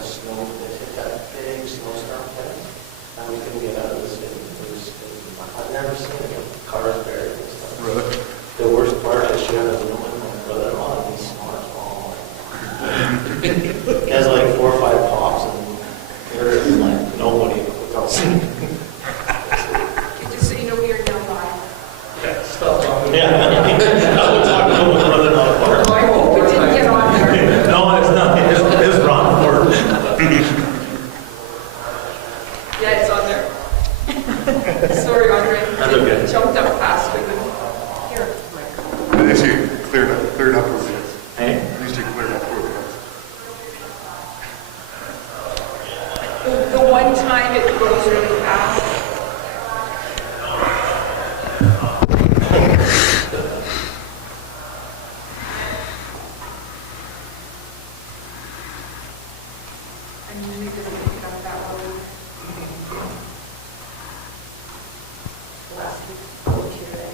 that snow, it hit that big snowstorm hit, and we couldn't get out of the city. I've never seen it, cars buried and stuff. Really? The worst part, I should have known my brother-in-law, and he's smart. Oh, he has like 4 or 5 pops, and there is like nobody in the hotel scene. Just so you know, we are now live. Yeah, stop talking. Yeah, I was talking to my brother-in-law. I hope we didn't get on there. No, it's not. It's Ron Ford. Yeah, it's on there. Sorry, Andre. That's okay. It jumped up fast. We couldn't hear it. At least you cleared up over there. Hey? At least you cleared up over there. The one time it goes really fast. I'm usually going to pick up that road. Last week, okay.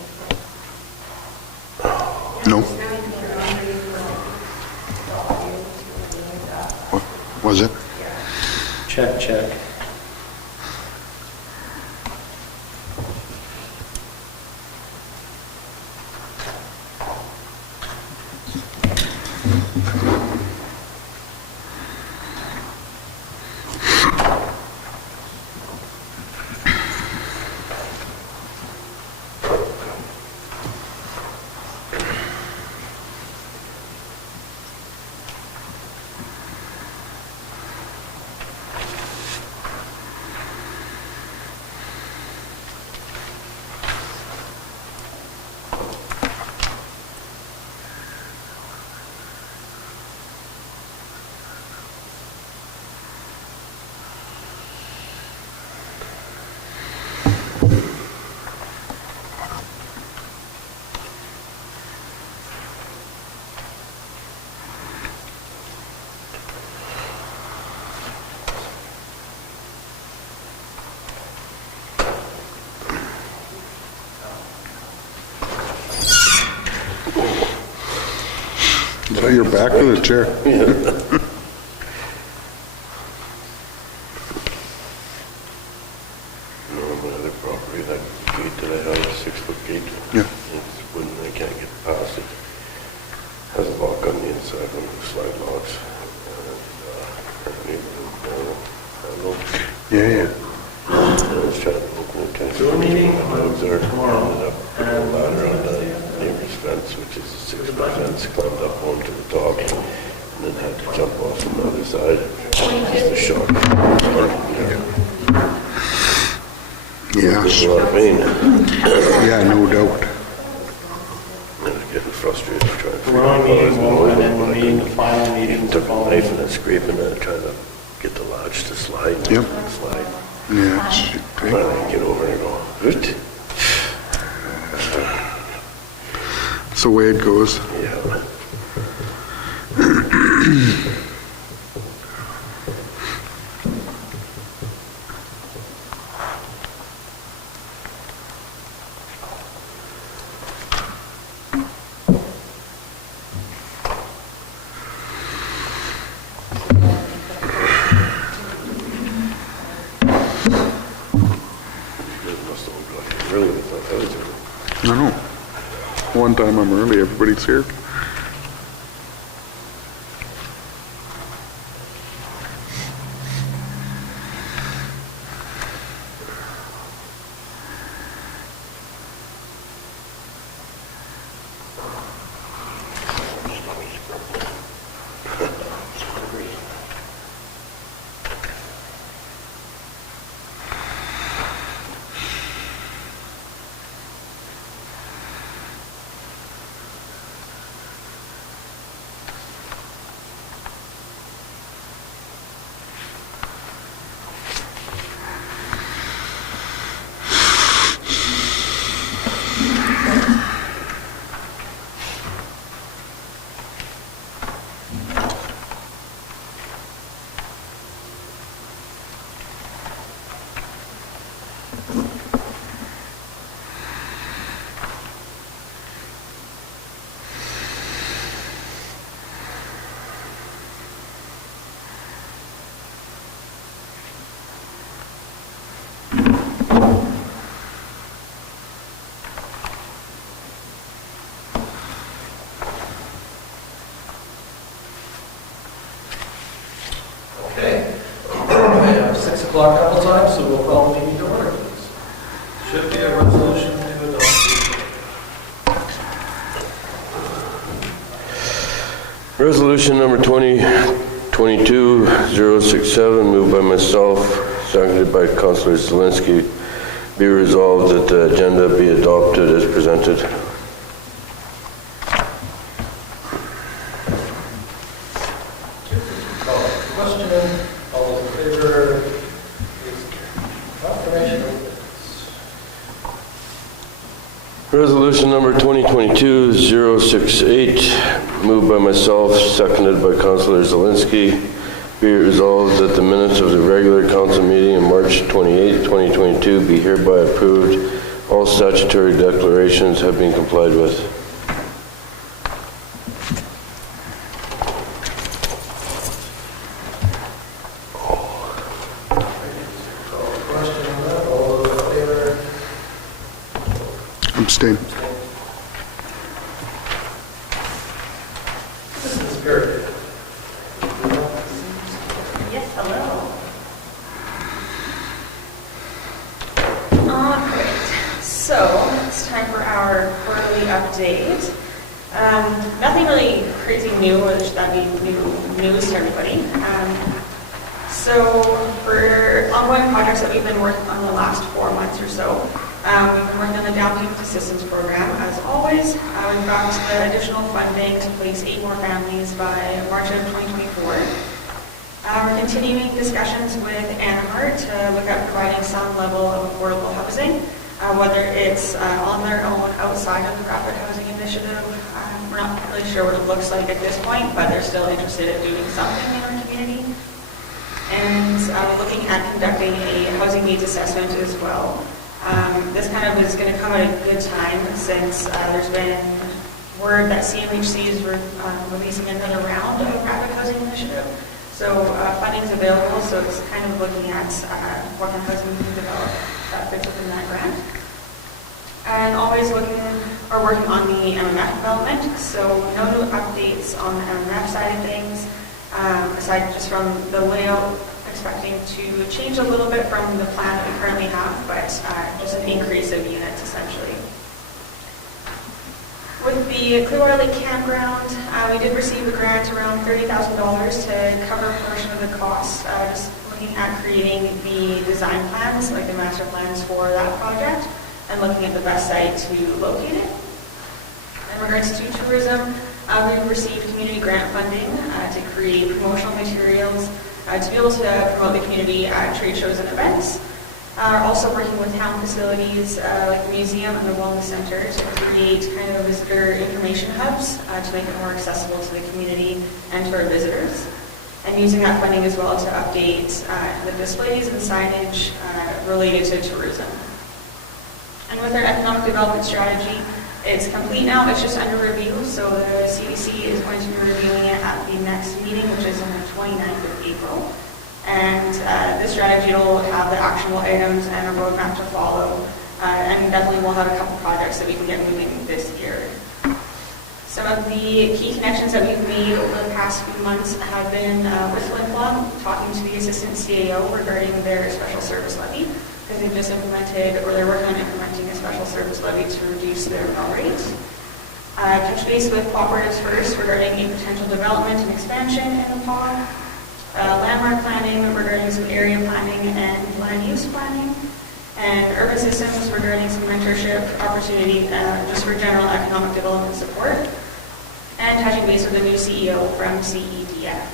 No. Now you can hear it on radio. What was it? Check, check. Is that your back or the chair? No, my other property, that gate that I have, a 6-foot gate. Yeah. It's wooden, I can't get past it. Has a lock on the inside, one of the slide locks. I don't know. Yeah. I was trying to open it, kind of. So we're meeting Dogs there. tomorrow. Ended up putting a ladder on the neighbor's fence, which is a 6-foot fence, climbed up onto the top, and then had to jump off from the other side. Just a shock. Yes. There's a lot of pain. Yeah, no doubt. I was getting frustrated trying to figure We're on out what I was meeting tomorrow, and then doing, we're but I meeting the couldn't. final meeting Even to took a follow. knife and then scraping it, trying to get the latch to slide. Yep. Slide. Yeah, it's And I get over and go, good. That's the way it goes. Yeah. Really, I thought that was it. I know. One time I'm early, everybody's here. clock a couple times, so we'll call the meeting to order. Should be a resolution to adopt. Resolution number 2022-067, moved by myself, seconded by Councillor Zelinski. Be resolved that the agenda be adopted as presented. Call the question. All those in favor, please. Confirmation of minutes. Resolution number 2022-068, moved by myself, seconded by Councillor Zelinski. Be it resolved that the minutes of the regular council meeting on March 28, 2022 be hereby approved. All statutory declarations have been complied with. Call the question on that. All those in favor, Abstain. Mrs. Perry. Yes, hello. All right, so it's time for our quarterly update. Nothing really crazy new, or that be new news to everybody. So for ongoing projects that we've been working on the last 4 months or so, we've been working on the down payment assistance program. As always, we've got additional funding to place 8 more families by March of 2024. We're continuing discussions with Anhart to look at providing some level of affordable housing, whether it's on their own outside of the Rapid Housing Initiative. We're not really sure what it looks like at this point, but they're still interested in doing something in our community. And looking at conducting a housing needs assessment as well. This kind of is going to come at a good time since there's been word that CMHC is releasing another round of Rapid Housing Initiative. So funding is available, so it's kind of looking at what kind of housing we can develop that fits within that grant. And always working on the MMF development, so no new updates on the MMF side of things, aside just from the layout, expecting to change a little bit from the plan that we currently have, but just an increase of units essentially. With the Clearwater Lake Campground, we did receive a grant around $30,000 to cover a portion of the cost, just looking at creating the design plans, like the master plans for that project, and looking at the best site to locate it. In regards to tourism, we've received community grant funding to create promotional materials to be able to promote the community at trade shows and events. Also working with town facilities like the museum and the wellness center to create kind of visitor information hubs to make it more accessible to the community and to our visitors. And using that funding as well to update the displays and signage related to tourism. And with our economic development strategy, it's complete now, it's just under review, so the CDC is going to be reviewing it at the next meeting, which is on the 29th of April. And this strategy will have the actionable items and a roadmap to follow, and definitely we'll have a couple projects that we can get moving this year. Some of the key connections that we've made over the past few months have been with Flintlock, talking to the assistant CAO regarding their special service levy, because they've just implemented, or they're working on implementing a special service levy to reduce their mill rates. Touch base with cooperatives first regarding a potential development and expansion in the PAW. Landmark planning regarding some area planning and land use planning. And urban systems regarding some mentorship opportunity just for general economic development support. And touching base with the new CEO from CEDF.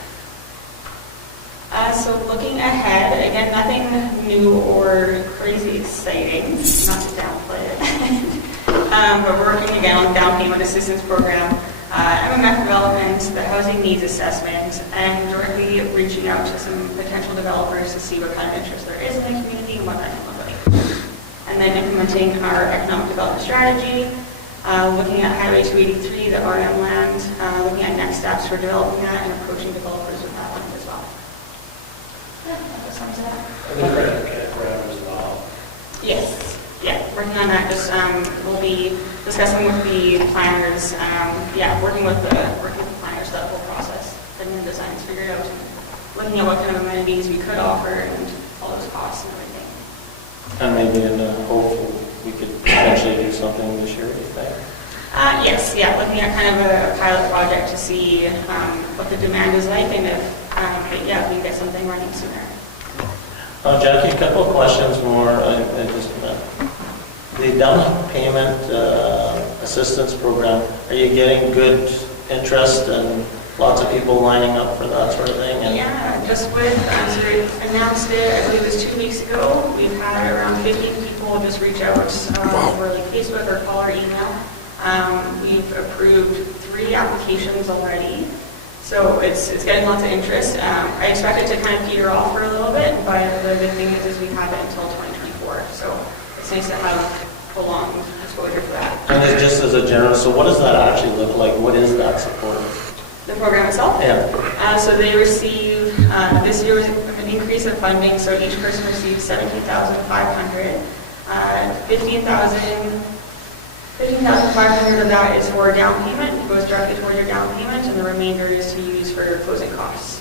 So looking ahead, again, nothing new or crazy exciting, not to downplay it. But we're working again on the down payment assistance program, MMF development, the housing needs assessment, and directly reaching out to some potential developers to see what kind of interest there is in the community and what that can look like. And then implementing our economic development strategy, looking at Highway 283, the RM land, looking at next steps for developing that and approaching developers with that one as well. Yeah, that sums it up. And the campground as well. Yes, yeah, working on that. Just we'll be discussing with the planners. Working with the planners that whole process, getting the designs figured out, and looking at what kind of amenities we could offer and all those costs and everything. And maybe in hopeful, we could potentially do something this year, do you think? Yes, yeah, looking at kind of a pilot project to see what the demand is like and if, but yeah, we can get something running sooner. Jackie, a couple of questions more. The down payment assistance program, are you getting good interest and lots of people lining up for that sort of thing? And Yeah, just with, so we announced it, I believe it was 2 weeks ago. We've had around 15 people just reach out over like Facebook or call or email. We've approved 3 applications already. So it's getting lots of interest. I expect it to kind of peter off for a little bit, but the good thing is we have it until 2024. So it's nice to have prolonged exposure for that. And it's just as a general, so what does that actually look like? What is that support? The program itself? Yeah. So they receive, this year was an increase in funding, so each person receives $17,500. 15,500 of that is for down payment. It goes directly toward your down payment, and the remainder is to use for closing costs.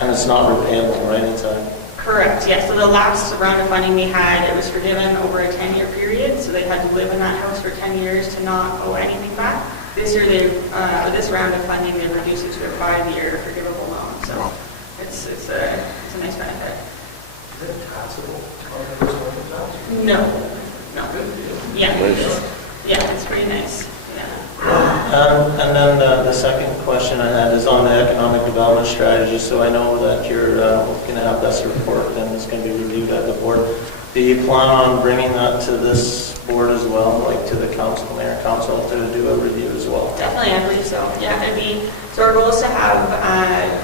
And it's not repayable, right? It's Correct, yes. So the last round of funding we had, it was forgiven over a 10-year period, so they had to live in that house for 10 years to not owe anything back. This year, this round of funding, they reduced it to a 5-year forgivable loan. So it's a nice benefit. Is it taxable on the first $100,000? No. Yeah, it's pretty nice. Yeah. and then the second question I had is on the economic development strategy. So I know that you're going to have this report and it's going to be reviewed at the board. Do you plan on bringing that to this board as well, like to the council, mayor council, to do a review as well? Definitely, I believe so. Yeah, so our goal is to have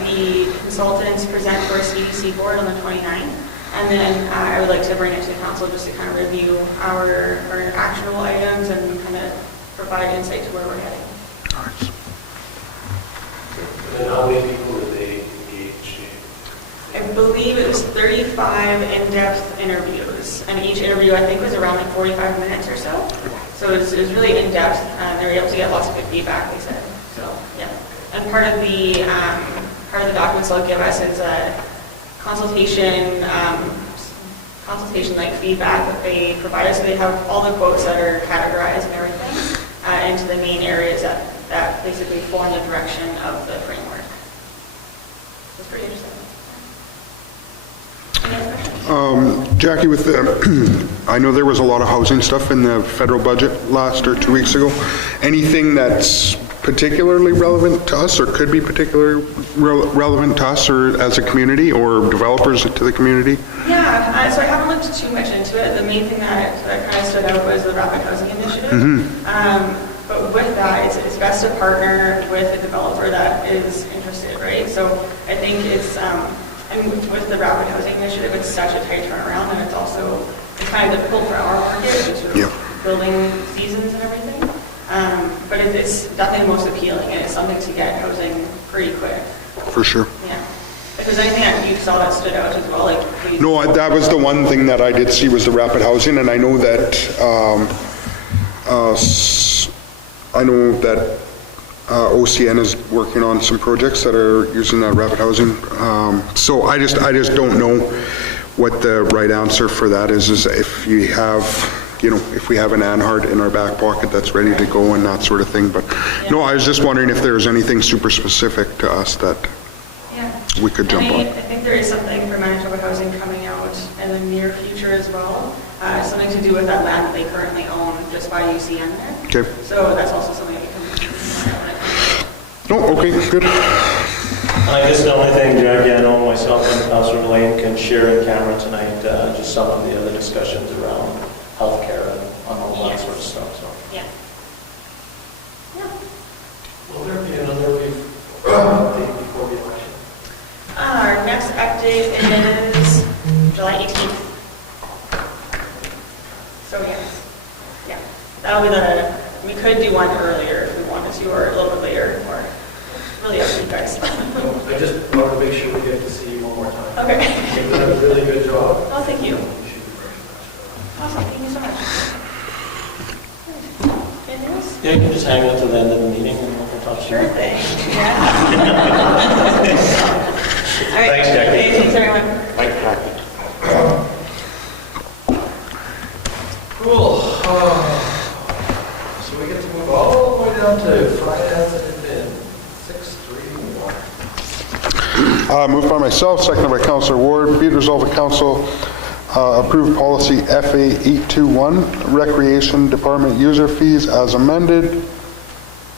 the consultants present for a CDC board on the 29th. And then I would like to bring it to council just to kind of review our actionable items and kind of provide insight to where we're heading. And how many people did they engage? I believe it was 35 in-depth interviews, and each interview I think was around like 45 minutes or so. So it was really in-depth. They were able to get lots of good feedback, they said. So yeah, and part of the documents they'll give us is a consultation like feedback that they provide us. So they have all the quotes that are categorized and everything into the main areas that basically form the direction of the framework. It's pretty interesting. Any other questions? Jackie, with the, I know there was a lot of housing stuff in the federal budget last or 2 weeks ago. Anything that's particularly relevant to us or could be particularly relevant to us or as a community or developers to the community? Yeah, so I haven't looked too much into it. The main thing that kind of stood out was the Rapid Housing Initiative. But with that, it's best to partner with a developer that is interested, right? So I think it's, and with the Rapid Housing Initiative, it's such a tight turnaround, and it's also kind of difficult for our market, which is building seasons and everything. But it's definitely the most appealing, and it's something to get housing pretty quick. For sure. Yeah. If there's anything that you saw that stood out as well, like please. No, that was the one thing that I did see was the rapid housing, and I know that OCN is working on some projects that are using that rapid housing. So I just don't know what the right answer for that is if you have, if we have an Anhart in our back pocket that's ready to go and that sort of thing. But no, I was just wondering if there was anything super specific to us that we could jump on. I think there is something for Manitoba Housing coming out in the near future as well. Something to do with that land that they currently own just by UCN there. Okay. So that's also something that we can. Oh, okay, good. I guess the only thing, Jackie, I know myself and Councilor Lane can share in camera tonight, just some of the other discussions around healthcare and all that sort of stuff. So. Yeah. Will there be another update before the election? Our next update is July 18th. So yeah, that'll be we could do one earlier if we wanted to, or a little bit later, or really up to you guys. I just wanted to make sure we get to see you one more time. Okay. You've done a really good job. Oh, thank you. You should be very impressed. Awesome, thank you so much. Anything else? Yeah, you can just hang out till the end of the meeting and we'll talk to you. Sure thing. Yeah. All right. Thanks, Jackie. Thanks, everyone. Bye. Moved by myself, seconded by Councillor Ward. Be it resolved that council approve policy FA 821, recreation department user fees as amended,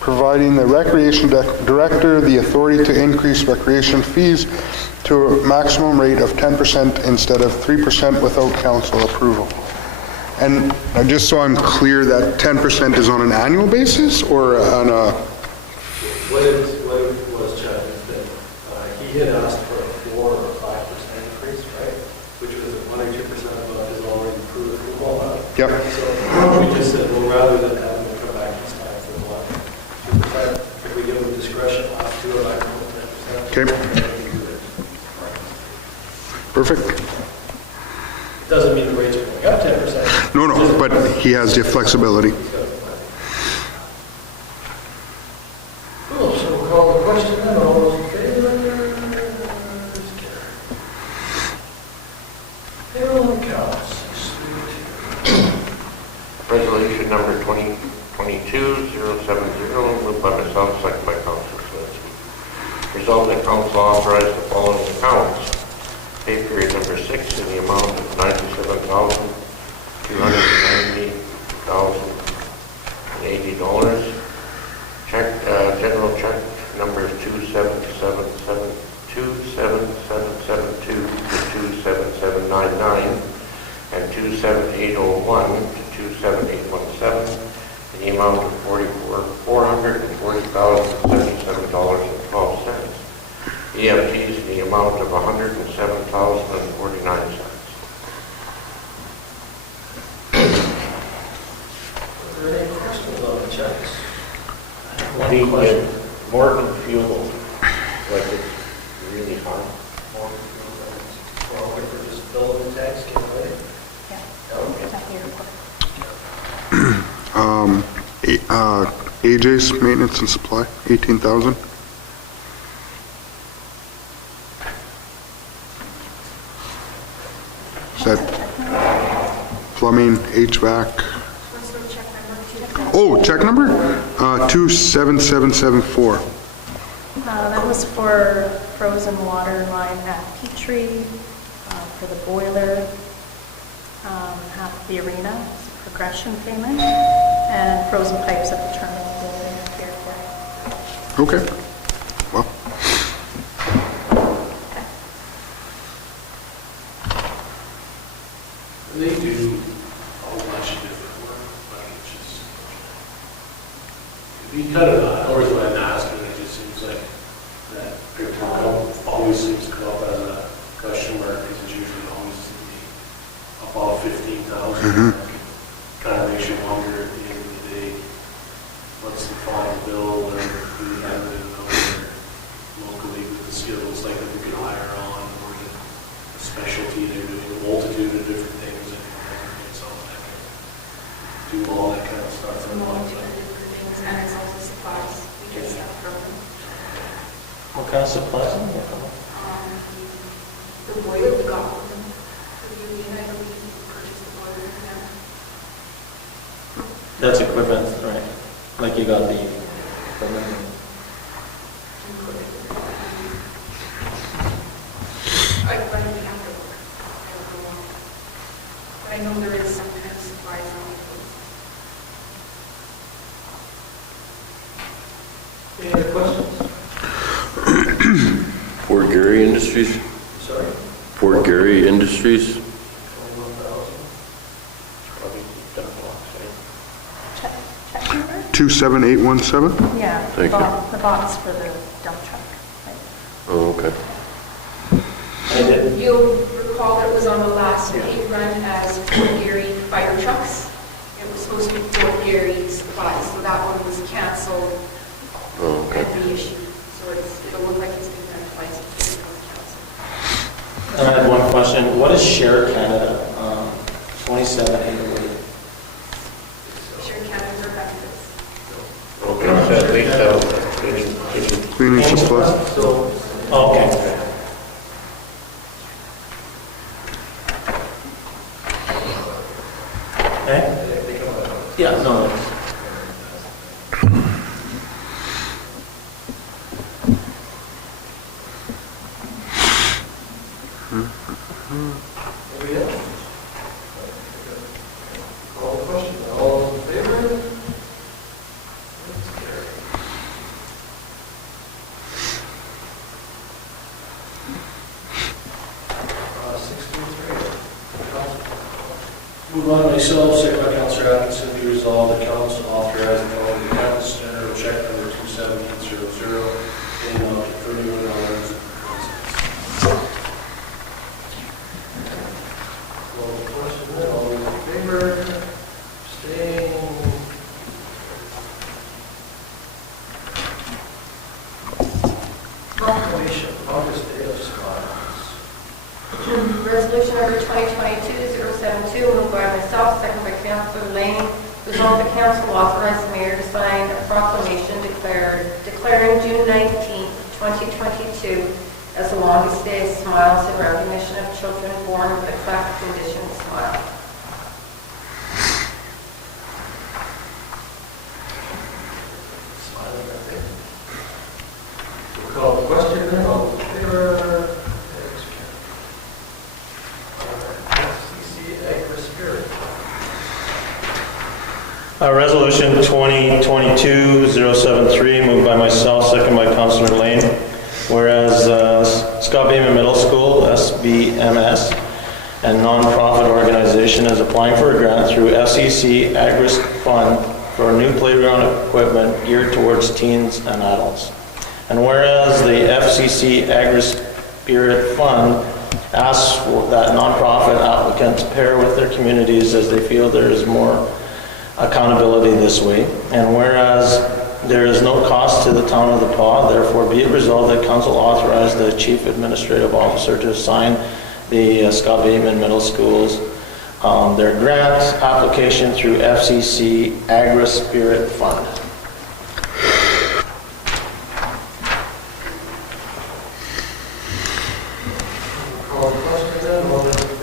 providing the recreation director the authority to increase recreation fees to a maximum rate of 10% instead of 3% without council approval. And just so I'm clear, that 10% is on an annual basis or on a... What it was, Chuck, is that he had asked for a 4 or 5% increase, right? Which was 1 or 2% above his already approved approval amount. Yep. So we just said, well, rather than having to come back this time for what, 2%, if we give him discretion, I'll do it back to 10%. Okay. Perfect. Doesn't mean the rates are going up 10%. No, but he has the flexibility. Cool, so we'll call the question then. All those in favor? Payroll and accounts. Resolution number 2022-070, moved by myself, seconded by Councilor Salinsky. Resolved that council authorize the following accounts. Pay period number 6 in the amount of $97,290,080. Check, general check numbers 27772 to 27799 and 27801 to 27817 in the amount of $440,077.12. EFTs in the amount of $107,049. Are there any questions on the checks? The Morton fuel, like it's really high. Well, we're just filling the tanks, can we? AJ's maintenance and supply, 18,000. Is that plumbing, HVAC? What's the check number? Oh, check number? 27774. That was for frozen water line at Petrie, for the boiler, half the arena, progression payment, and frozen pipes at the terminal building here. Okay. Well, They do a whole bunch of different work, but it's just, it'd be kind of, always when I'm asking, it just seems like that always seems to come up as a question mark, because it's usually always above 15,000. Kind of makes you wonder at the end of the day, what's the final bill, or do we have it in locally with the skills, like if we could hire on, or a specialty, they're doing a multitude of different things. Do all that kind of stuff. Some more different things, and it's also supplies. We get stuff from them. What kind of supplies? The boiler we got from them. The union, I believe, purchased the boiler from them. That's equipment, right? Like you got the equipment. I finally have to look. I don't know. But I know there is some kind of supplies on it. Any other questions? Fort Garry Industries? Sorry? Fort Garry Industries? 21,000. Probably dump box, Check number? 27817? Yeah, Thank you. the box for the dump truck, right? Oh, okay. You'll recall that it was on the last pay run as Fort Garry fire trucks. It was supposed to be Fort Garry supplies, so that one was canceled Oh, okay. and reissued. So it'll look like it's been done twice. It was canceled. And I had one question. What is Share Canada? 2788. Sure, Canada's our benefits. Okay, so at least Cleaning supplies? Okay. Okay? Yeah, no. Anybody else? Call the question. All in favor? That's carried. Move on myself, second by Councilor Atkinson, be resolved that council authorize the following accounts general check number 27800 in the amount of $31.01. Call the question then. All those in favor? Abstain? Proclamation, August Day of Smiles. Resolution number 2022-072, moved by myself, second by Councilor Lane. Resolved the council authorize the mayor to sign a proclamation declaring June 19, 2022 as the longest day of smiles in recognition of children born with a cleft condition smile. Smiling, I think. We'll call the question then. All those in favor? That's carried. FCC Agri-Spirit. Resolution 2022-073, moved by myself, second by Councilor Lane. Whereas Scott Beeman Middle School, SBMS, and nonprofit organization is applying for a grant through FCC Agri Fund for new playground equipment geared towards teens and adults. And whereas the FCC Agri Spirit Fund asks that nonprofit applicants pair with their communities as they feel there is more accountability this way. And whereas there is no cost to the town of The Paw, therefore be it resolved that council authorize the chief administrative officer to assign the Scott Beeman Middle Schools their grant application through FCC Agri Spirit Fund. Call the question then. All those in favor?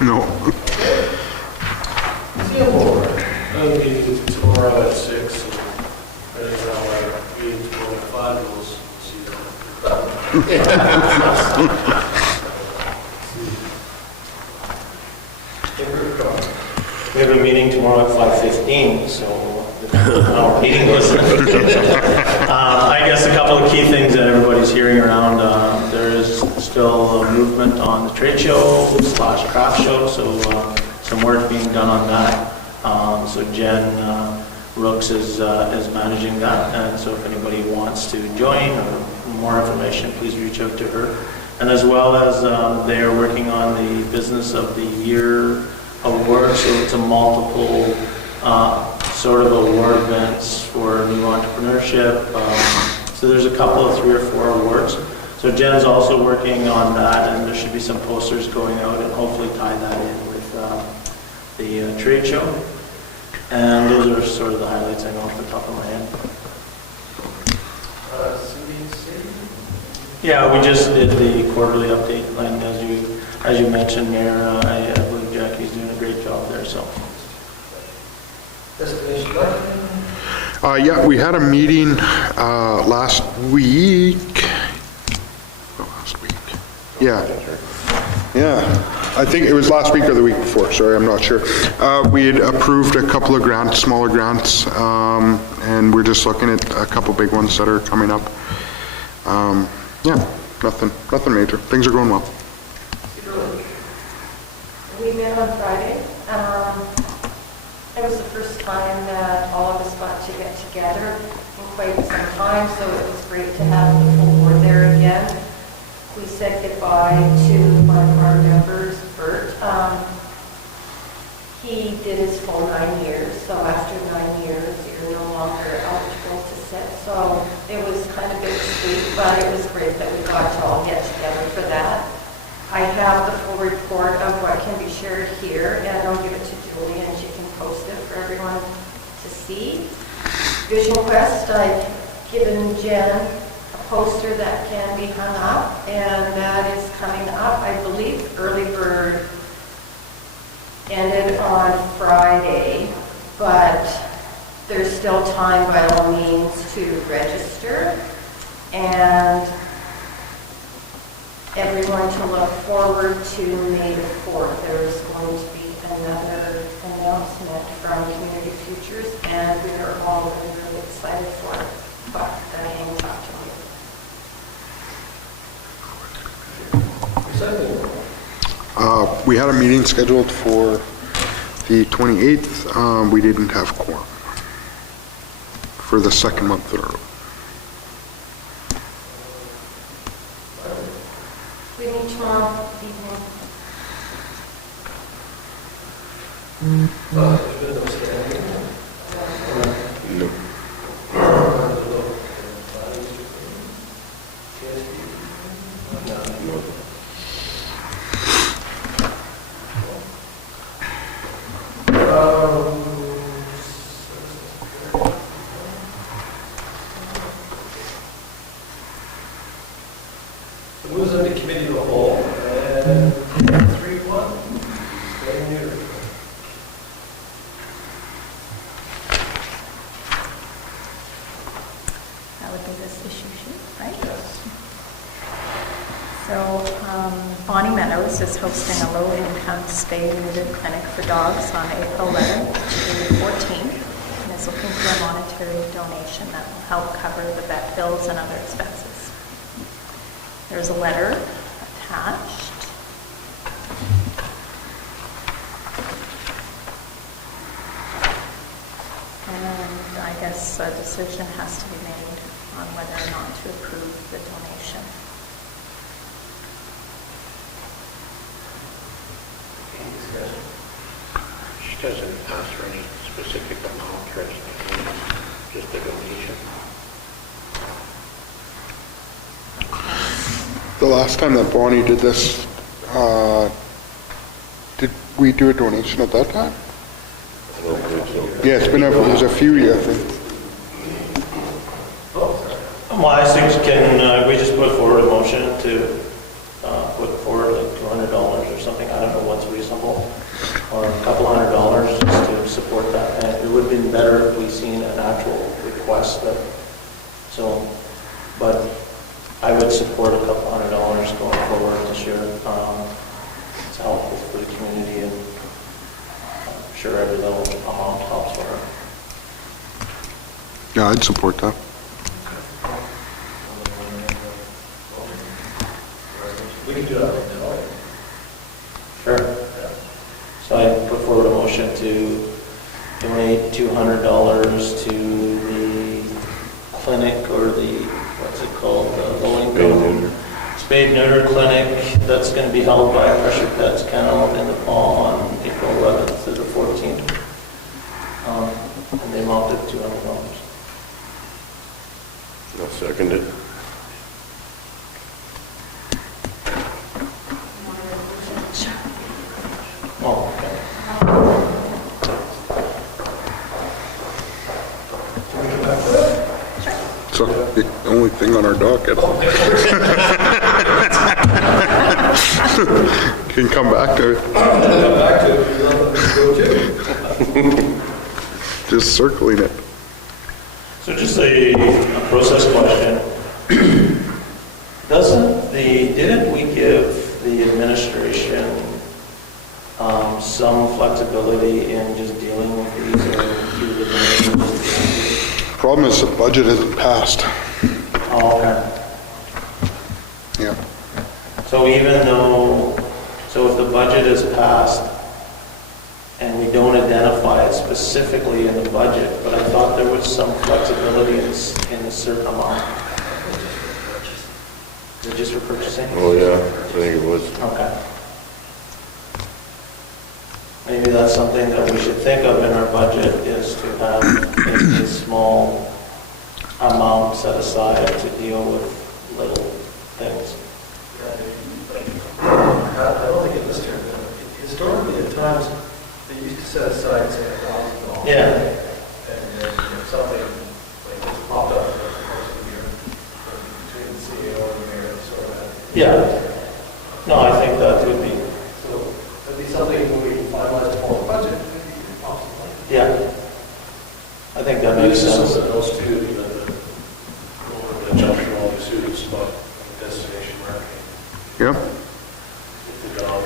No. See you more. I'll be tomorrow at 6, and right around our meeting 25, we'll see that. We have a meeting tomorrow at 5:15, so our meeting goes. I guess a couple of key things that everybody's hearing around. There is still a movement on the trade show / craft show, so some work being done on that. So Jen Rooks is managing that, and so if anybody wants to join or more information, please reach out to her. And as well as they are working on the Business of the Year award, so it's a multiple sort of award events for new entrepreneurship. So there's a couple of 3 or 4 awards. So Jen's also working on that, and there should be some posters going out and hopefully tie that in with the trade show. And those are sort of the highlights I know off the top of my head. CDC? Yeah, we just did the quarterly update, and as you mentioned, Mayor, I believe Jackie's doing a great job there, so. Destination marketing? Yeah, we had a meeting last week. Yeah. I think it was last week or the week before, sorry, I'm not sure. We had approved a couple of grants, smaller grants, and we're just looking at a couple big ones that are coming up. Yeah, nothing major. Things are going well. We met on Friday. It was the first time that all of us got to get together in quite some time, so it was great to have the full board there again. We said goodbye to one of our members, Bert. He did his full 9 years, so after 9 years, you're no longer eligible to sit. So it was kind of bittersweet, but it was great that we got to all get together for that. I have the full report of what can be shared here, and I'll give it to Julie, and she can post it for everyone to see. Vision Quest, I've given Jen a poster that can be hung up, and that is coming up, I believe, early bird ended on Friday, but there's still time by all means to register, and everyone to look forward to May the 4th. There's going to be another announcement from Community Futures, and we are all really, really excited for it, but that hangs up to you. We had a meeting scheduled for the 28th. We didn't have quorum for the second month in a row. We meet tomorrow evening. There's been no standing. No. It moves into committee of the whole, and 3-1, staying neuter. That would be this issue sheet, right? Yes. So Bonnie Meadows is hosting a low-income spay-neuter clinic for dogs on April 11th to 14th, and is looking for a monetary donation that will help cover the vet bills and other expenses. There's a letter attached. And I guess a decision has to be made on whether or not to approve the donation. Any discussion? She doesn't ask for any specific amount or anything, just a donation. The last time that Bonnie did this, did we do a donation at that time? I don't think so. Yeah, it was a few years, I think. Well, I think we just put forward a motion to put forward like $200 or something. I don't know what's reasonable, or a couple $100 just to support that. And it would have been better if we seen an actual request that, so, but I would support a couple $100 going forward this year. It's helpful for the community, and I'm sure every little amount helps for her. Yeah, I'd support that. We can do that right now. Sure. So I put forward a motion to donate $200 to the clinic, or the, what's it called, the low-income spayed neuter clinic that's going to be held by Pressure Pets Kennel in the Palm on April 11th to the 14th. And the amount of $200. I'll second it. Oh, okay. So the only thing on our docket. Can come back to it. Come back to it, go to. Just circling it. So just a process question. Didn't we give the administration some flexibility in just dealing with these, or through the donations? Problem is the budget isn't passed. Oh, okay. Yeah. So so if the budget is passed and we don't identify it specifically in the budget, but I thought there was some flexibility in a certain amount. Is it just for purchasing? Oh, yeah, I think it was. Okay. Maybe that's something that we should think of in our budget, is to have a small amount set aside to deal with little things. I don't think it was turned down. Historically, at times, they used to set aside, say, $1,000. Yeah. And then something like this popped up over the course of the year. Yeah. No, I think that would be, So that'd be something when we finalize the whole budget, possibly. yeah. I think that And makes this is sense. something else too, you know, the jump through all the students, but destination marketing. Yeah, If the dog,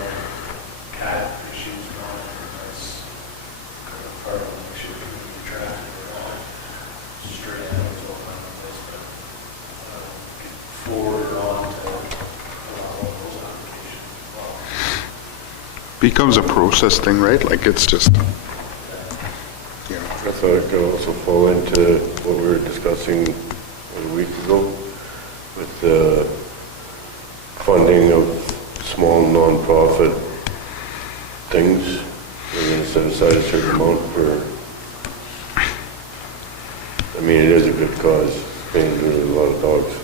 cat issues gone, that's kind of part of the issue, the traffic or not. Straight animals all around the place, but get forwarded on to all those applications as well. becomes a process thing, right? Like it's just, you know, I thought it could also fall into what we were discussing a week ago with the funding of small nonprofit things. We're going to set aside a certain amount for, I mean, it is a good cause, paying really a lot of dogs.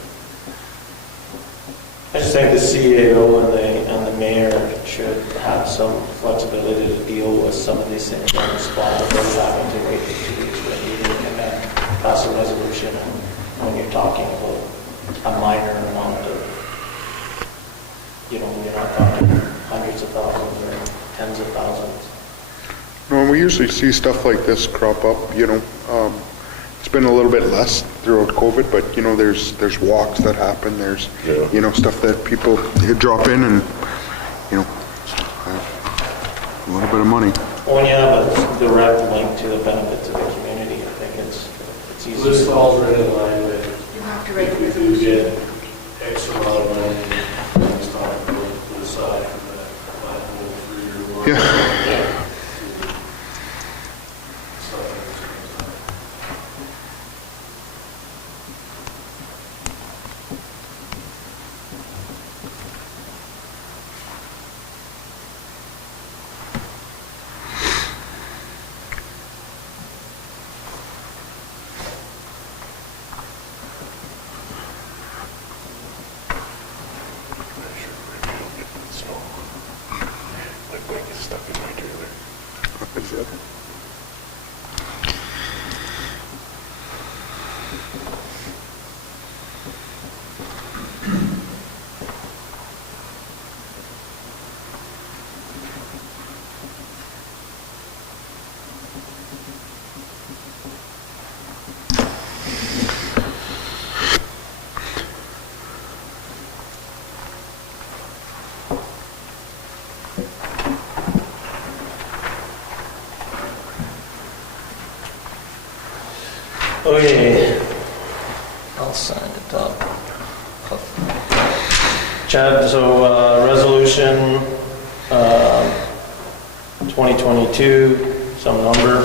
I just think the CAO and the mayor should have some flexibility to deal with some of these things on the spot without having to wait for 2 weeks for a meeting and then pass a resolution. And when you're talking about a minor amount of, you know, you're not talking hundreds of thousands or tens of thousands. no, and we usually see stuff like this crop up, you know. It's been a little bit less throughout COVID, but you know, there's walks that happen, there's, Yeah. you know, stuff that people drop in and, you know, a little bit of money. When you have a direct link to the benefit to the community, I think it's easy. This falls right in line with, You have to if we do get X amount of money, it's time to put aside for that whole 3-year war. Yeah. Okay, I'll sign it up. Chad, so resolution 2022, some number.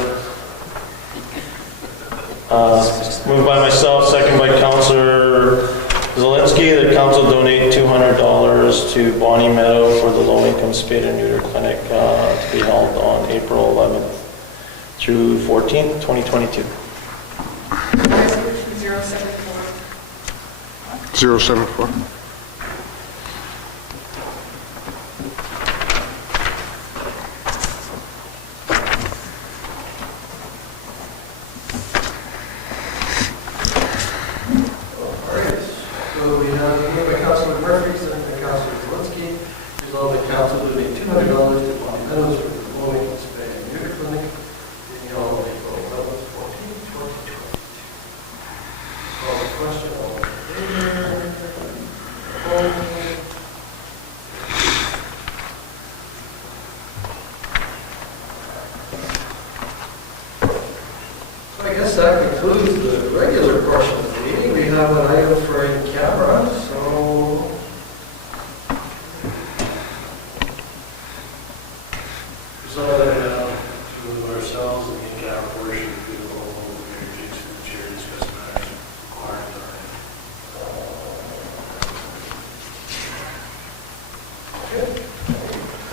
Moved by myself, second by Councillor Zelinski, that council donate $200 to Bonnie Meadow for the low-income spay and neuter clinic to be held on April 11th through 14th, 2022. Resolution 074. 074. So we have moved by Councilor Murphy, second by Councilor Zelinski, resolved that council donate $200 to Bonnie Meadows for the low-income spay and neuter clinic being held on April 11th, 14th, 2022. Call the question, all in favor? Opposed? So I guess that concludes the regular portion of the meeting. We have an item for in camera, so Resolve that to ourselves and in camera portion